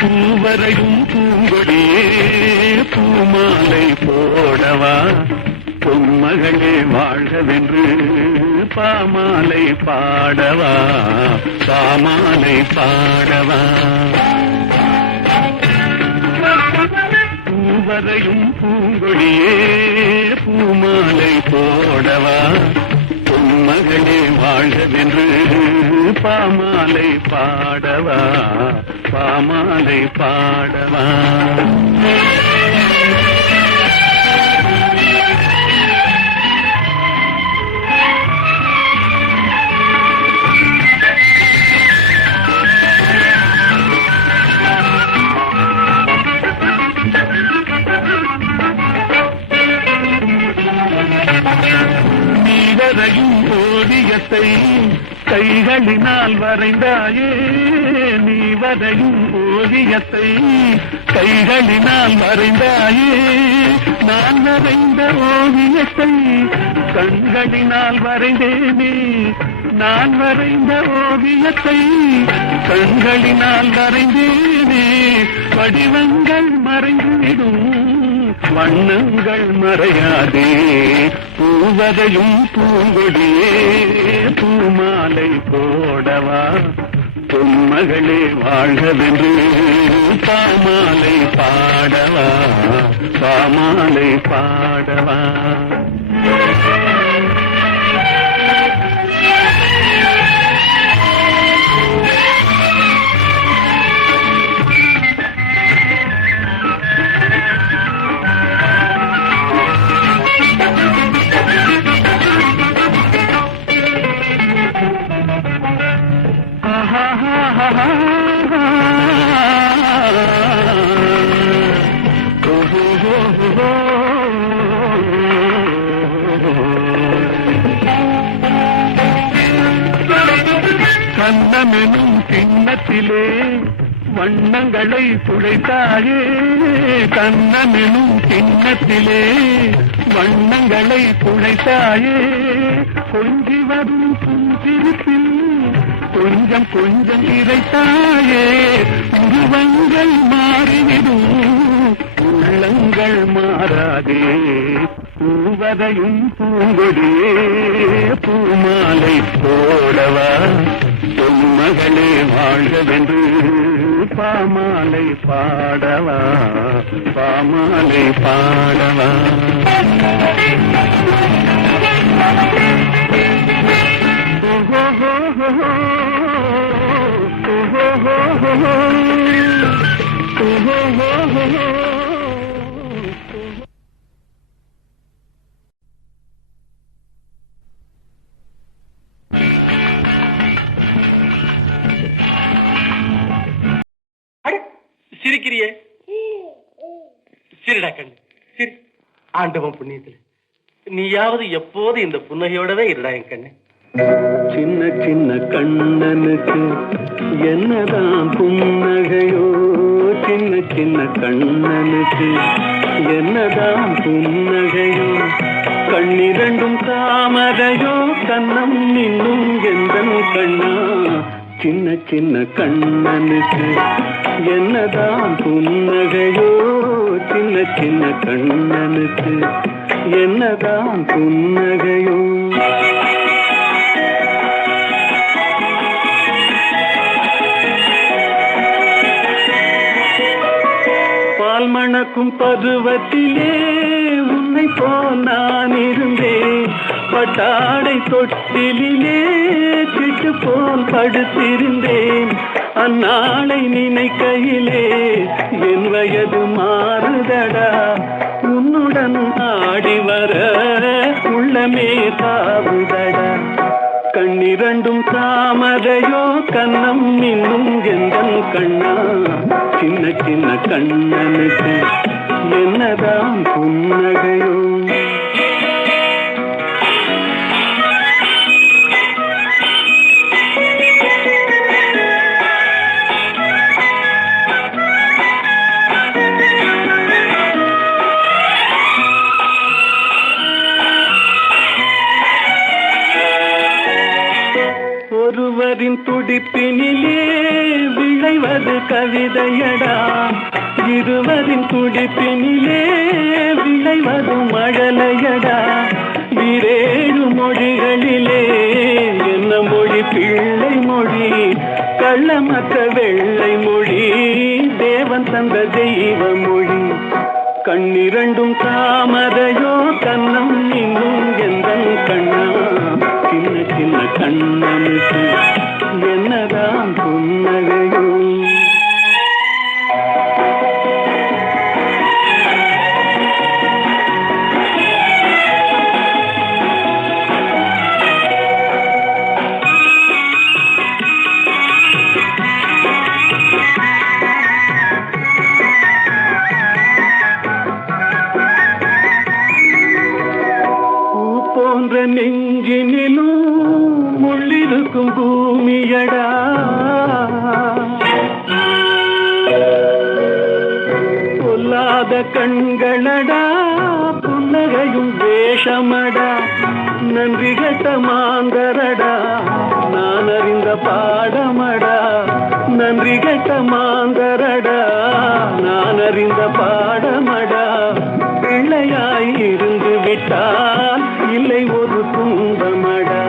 பூவரையும் பூங்கொடியே பூமாலை போடவா பொன்மகளே வாழ்கவென்று பாமாலை பாடவா பாமாலை பாடவா பூவரையும் பூங்கொடியே பூமாலை போடவா பொன்மகளே வாழ்கவென்று பாமாலை பாடவா பாமாலை பாடவா நீவரையும் ஓவியத்தை கைகளினால் வரைந்தாயே நீவரையும் ஓவியத்தை கைகளினால் வரைந்தாயே நான் வரைந்த ஓவியத்தை கண்களினால் வரைந்தேனே நான் வரைந்த ஓவியத்தை கண்களினால் வரைந்தேனே வடிவங்கள் மறைந்துவிடும் வண்ணங்கள் மறையாதே பூவதையும் பூங்கொடியே பூமாலை போடவா பொன்மகளே வாழ்கவென்று பாமாலை பாடவா பாமாலை பாடவா கண்ணமெனும் கிண்ணத்திலே வண்ணங்களை துளைத்தாயே கண்ணமெனும் கிண்ணத்திலே வண்ணங்களை துளைத்தாயே கொஞ்சி வரும் புஞ்சிருப்பில் கொஞ்சம் கொஞ்சம் இறைத்தாயே உருவங்கள் மாறிவிடும் உள்ளங்கள் மாறாதே பூவதையும் பூங்கொடியே பூமாலை போடவா பொன்மகளே வாழ்கவென்று பாமாலை பாடவா பாமாலை பாடவா சிரிக்கிறியே சிரிடா கண்ணு சிரி ஆண்டவன் புண்ணியத்துல நீயாவது எப்போது இந்த புன்னகையோடவே இருடா என் கண்ணு சின்ன சின்ன கண்ணனுக்கு என்னதான் புன்னகையோ சின்ன சின்ன கண்ணனுக்கு என்னதான் புன்னகையோ கண்ணிரண்டும் தாமரையோ கண்ணம் இன்னும் எந்தன் கண்ணா சின்ன சின்ன கண்ணனுக்கு என்னதான் புன்னகையோ சின்ன சின்ன கண்ணனுக்கு என்னதான் புன்னகையோ பால் மணக்கும் பருவத்திலே உன்னை போல் நான் இருந்தேன் பட்டாடை தொட்டிலே சிட்டு போல் படுத்திருந்தேன் அந்நாளை நினைக்கையிலே என் வயது மாறுதடா உன்னுடன் ஆடி வர உள்ளமே தாவுதடா கண்ணிரண்டும் தாமரையோ கண்ணம் இன்னும் எந்தன் கண்ணா சின்ன சின்ன கண்ணனுக்கு என்னதான் புன்னகையோ ஒருவரின் துடிப்பினிலே விளைவது கவிதையடா, இருவரின் துடிப்பினிலே விளைவது மழலையடா. இரேழு மொழிகளிலே என்ன மொழி பிள்ளை மொழி, கள்ளமற்ற வெள்ளை மொழி, தேவன் தந்த தெய்வ மொழி. கண்ணிரண்டும் தாமரையோ கண்ணம் இன்னும் எந்த கண்ணா, சின்ன சின்ன கண்ணனுக்கு என்னதான் புன்னகையோ. போன்ற நெஞ்சினிலும் முள்ளிருக்கும் பூமியடா, பொல்லாத கண்களடா, புன்னகையும் வேஷமடா. நன்றி கட்ட மாந்தரடா, நான் அறிந்த பாடமடா. நன்றி கட்ட மாந்தரடா, நான் அறிந்த பாடமடா. பிள்ளையாய் இருந்து விட்டால் இல்லை ஒரு துன்பமடா.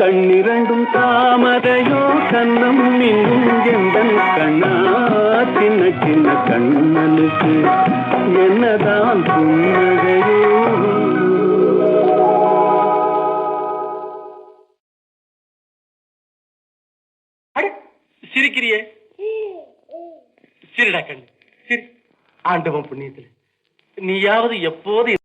கண்ணிரண்டும் தாமரையோ கண்ணம் இன்னும் எந்த கண்ணா, சின்ன சின்ன கண்ணனுக்கு என்னதான் புன்னகையோ. சிரிக்கிறியே, சிரிடா கண்ணு சிரி. ஆண்டவன் புண்ணியத்துல நீயாவது எப்போது